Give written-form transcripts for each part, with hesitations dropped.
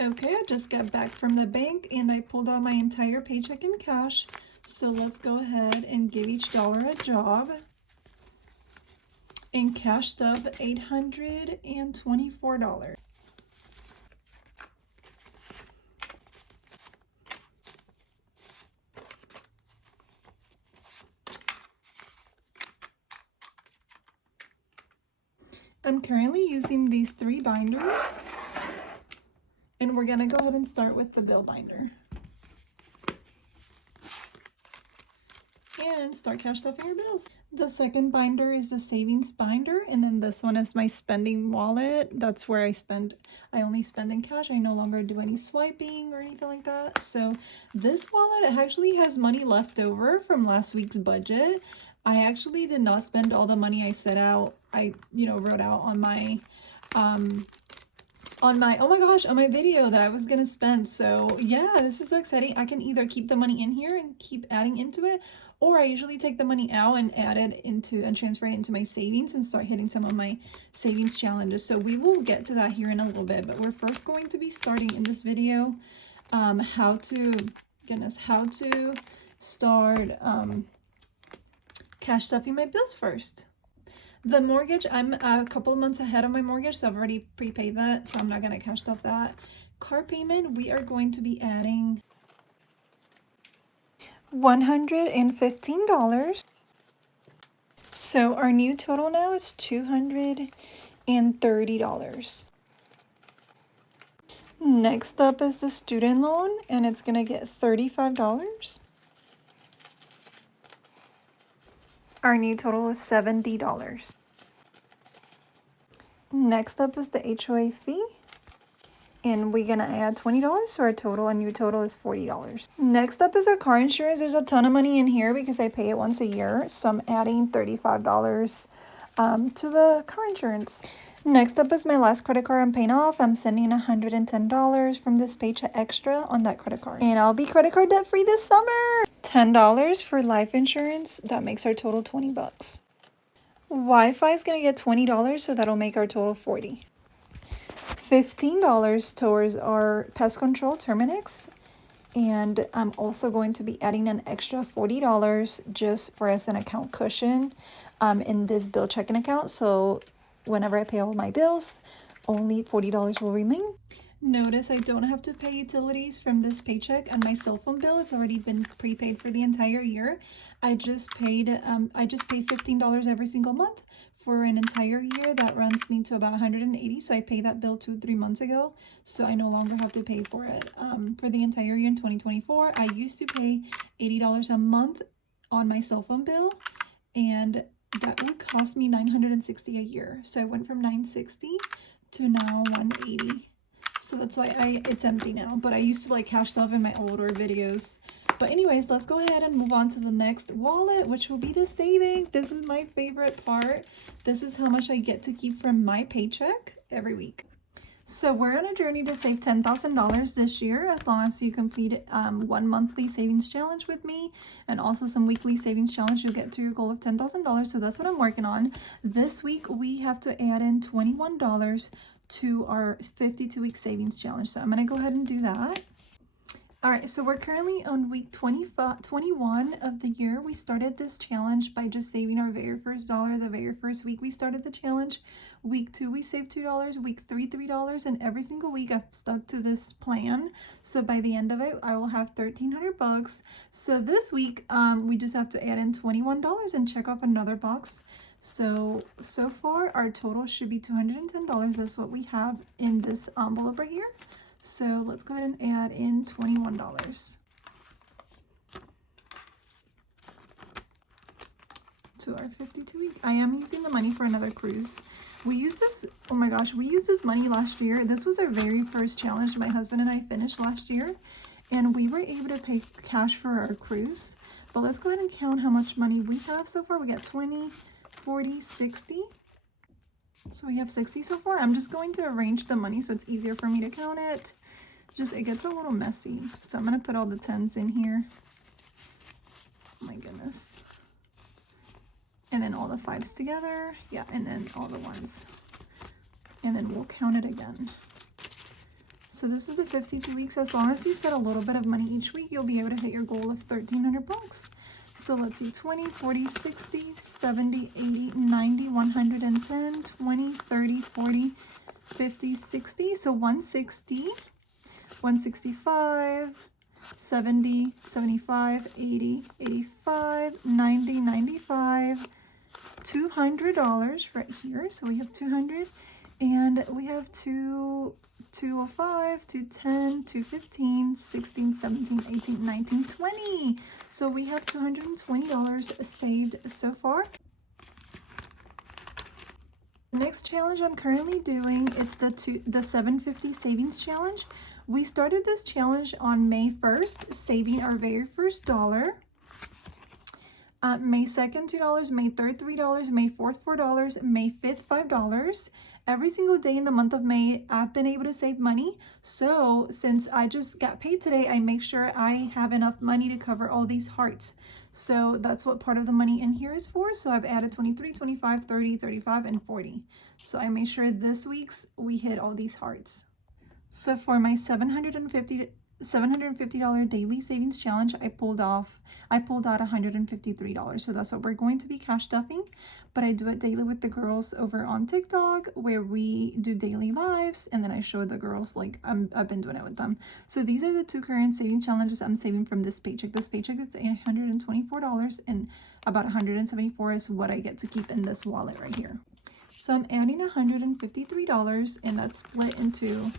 Okay, I just got back from the bank and I pulled out my entire paycheck in cash. So let's go ahead and give each dollar a job. And cashed up $824. I'm currently using these 3 binders, and we're gonna go ahead and start with the bill binder. And start cash stuffing your bills. The second binder is the savings binder, and then this one is my spending wallet. That's where I only spend in cash. I no longer do any swiping or anything like that. So this wallet actually has money left over from last week's budget. I actually did not spend all the money I set out. I, wrote out on my oh my gosh, on my video that I was gonna spend. So yeah, this is so exciting. I can either keep the money in here and keep adding into it, or I usually take the money out and add it into and transfer it into my savings and start hitting some of my savings challenges. So we will get to that here in a little bit, but we're first going to be starting in this video how to start cash stuffing my bills first. The mortgage, I'm a couple of months ahead of my mortgage, so I've already prepaid that, so I'm not going to cash stuff that. Car payment, we are going to be adding $115. So our new total now is $230. Next up is the student loan, and it's going to get $35. Our new total is $70. Next up is the HOA fee, and we're gonna add $20, so our new total is $40. Next up is our car insurance. There's a ton of money in here because I pay it once a year, so I'm adding $35 to the car insurance. Next up is my last credit card I'm paying off. I'm sending $110 from this Paycheck Extra on that credit card. And I'll be credit card debt free this summer. $10 for life insurance. That makes our total $20. Wi-Fi is going to get $20, so that'll make our total $40. $15 towards our pest control Terminix. And I'm also going to be adding an extra $40 just for as an account cushion in this bill checking account. So whenever I pay all my bills, only $40 will remain. Notice I don't have to pay utilities from this paycheck, and my cell phone bill has already been prepaid for the entire year. I just pay $15 every single month for an entire year. That runs me to about $180. So I paid that bill 2-3 months ago, so I no longer have to pay for it for the entire year in 2024. I used to pay $80 a month on my cell phone bill, and that would cost me $960 a year. So I went from $960 to now $180. So that's why it's empty now. But I used to like cash stuff in my older videos. But anyways, let's go ahead and move on to the next wallet, which will be the savings. This is my favorite part. This is how much I get to keep from my paycheck every week. So we're on a journey to save $10,000 this year, as long as you complete 1 monthly savings challenge with me, and also some weekly savings challenge. You'll get to your goal of $10,000. So that's what I'm working on. This week we have to add in $21 to our 52-week savings challenge. So I'm going to go ahead and do that. All right, so we're currently on week 21 of the year. We started this challenge by just saving our very first dollar the very first week we started the challenge. Week 2, we saved $2, week 3, $3, and every single week I've stuck to this plan. So by the end of it, I will have $1,300. So this week, we just have to add in $21 and check off another box. So far, our total should be $210. That's what we have in this envelope right here. So let's go ahead and add in $21 to our 52-week. I am using the money for another cruise. We used this, oh my gosh, we used this money last year. This was our very first challenge my husband and I finished last year, and we were able to pay cash for our cruise. But let's go ahead and count how much money we have so far. We got 20, 40, 60. So we have 60 so far. I'm just going to arrange the money so it's easier for me to count it. It gets a little messy. So I'm going to put all the 10s in here. Oh my goodness. And then all the 5s together. Yeah, and then all the 1s. And then we'll count it again. So this is the 52 weeks. As long as you set a little bit of money each week, you'll be able to hit your goal of 1,300 bucks. So let's see, 20, 40, 60, 70, 80, 90, 110, 20, 30, 40, 50, 60. So 160, 165, 70, 75, 80, 85, 90, 95, $200 right here. So we have 200, and we have 205, 210, 215, 16, 17, 18, 19, 20. So we have $220 saved so far. The next challenge I'm currently doing, it's the 750 savings challenge. We started this challenge on May 1st, saving our very first dollar. May 2nd, $2, May 3rd, $3, May 4th, $4, May 5th, $5. Every single day in the month of May, I've been able to save money. So since I just got paid today, I make sure I have enough money to cover all these hearts. So that's what part of the money in here is for. So I've added 23, 25, 30, 35, and 40. So I made sure this week's we hit all these hearts. So for my $750 daily savings challenge, I pulled out $153. So that's what we're going to be cash stuffing. But I do it daily with the girls over on TikTok, where we do daily lives, and then I show the girls, like, I've been doing it with them. So these are the two current saving challenges I'm saving from this paycheck. This paycheck is $824, and about $174 is what I get to keep in this wallet right here. So I'm adding $153, and that's split into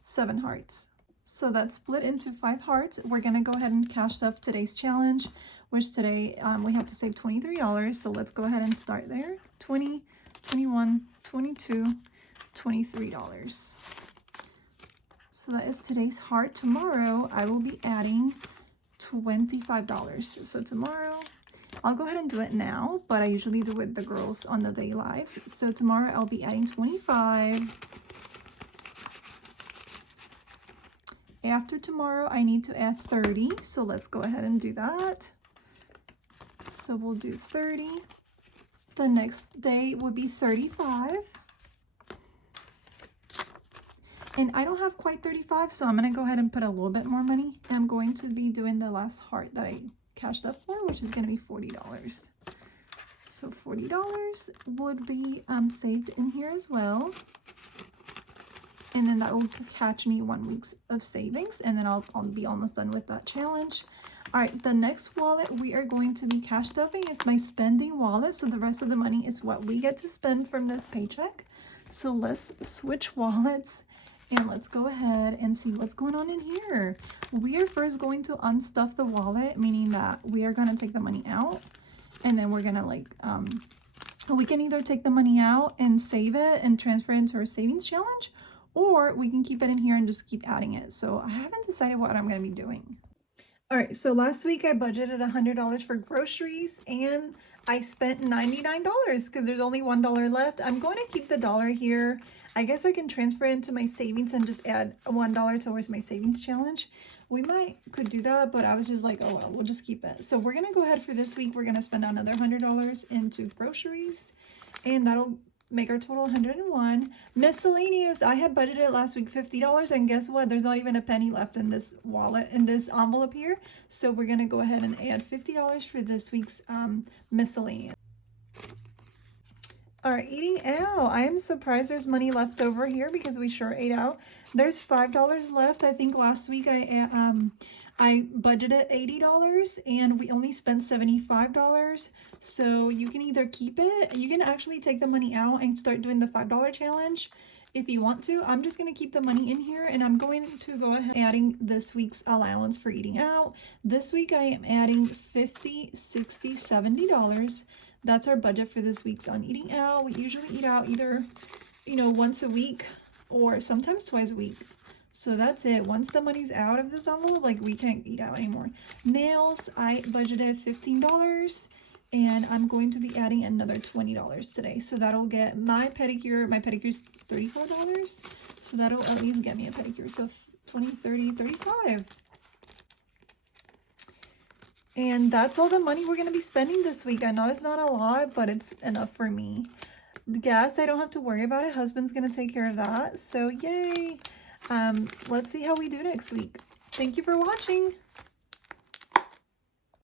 7 hearts. So that's split into 5 hearts. We're gonna go ahead and cash stuff today's challenge, which today we have to save $23. So let's go ahead and start there. 20, 21, 22, $23. So that is today's heart. Tomorrow I will be adding $25. So tomorrow, I'll go ahead and do it now, but I usually do it with the girls on the day lives. So tomorrow I'll be adding 25. After tomorrow, I need to add 30. So let's go ahead and do that. So we'll do 30. The next day would be 35. And I don't have quite 35, so I'm going to go ahead and put a little bit more money. I'm going to be doing the last heart that I cashed up for, which is going to be $40. So $40 would be saved in here as well. And then that will catch me 1 week of savings, and then I'll be almost done with that challenge. All right, the next wallet we are going to be cash stuffing is my spending wallet. So the rest of the money is what we get to spend from this paycheck. So let's switch wallets, and let's go ahead and see what's going on in here. We are first going to unstuff the wallet, meaning that we are going to take the money out, and then we're going to we can either take the money out and save it and transfer it into our savings challenge, or we can keep it in here and just keep adding it. So I haven't decided what I'm going to be doing. All right, so last week I budgeted $100 for groceries, and I spent $99 because there's only $1 left. I'm going to keep the dollar here. I guess I can transfer it into my savings and just add $1 towards my savings challenge. We could do that, but I was just like, oh well, we'll just keep it. So we're going to go ahead for this week. We're going to spend another $100 into groceries, and that'll make our total 101. Miscellaneous, I had budgeted last week $50, and guess what? There's not even a penny left in this wallet, in this envelope here. So we're gonna go ahead and add $50 for this week's miscellaneous. All right, eating out. I am surprised there's money left over here because we sure ate out. There's $5 left. I think last week I budgeted $80 and we only spent $75. So you can either keep it, you can actually take the money out and start doing the $5 challenge if you want to. I'm just going to keep the money in here, and I'm going to go ahead adding this week's allowance for eating out. This week I am adding $50, $60, $70. That's our budget for this week's on eating out. We usually eat out either, once a week or sometimes twice a week. So that's it. Once the money's out of this envelope, we can't eat out anymore. Nails, I budgeted $15, and I'm going to be adding another $20 today. So that'll get my pedicure. My pedicure's $34. So that'll at least get me a pedicure. So 20, 30, 35. And that's all the money we're going to be spending this week. I know it's not a lot, but it's enough for me. the gas, I don't have to worry about it. Husband's gonna take care of that. So yay. Let's see how we do next week. Thank you for watching.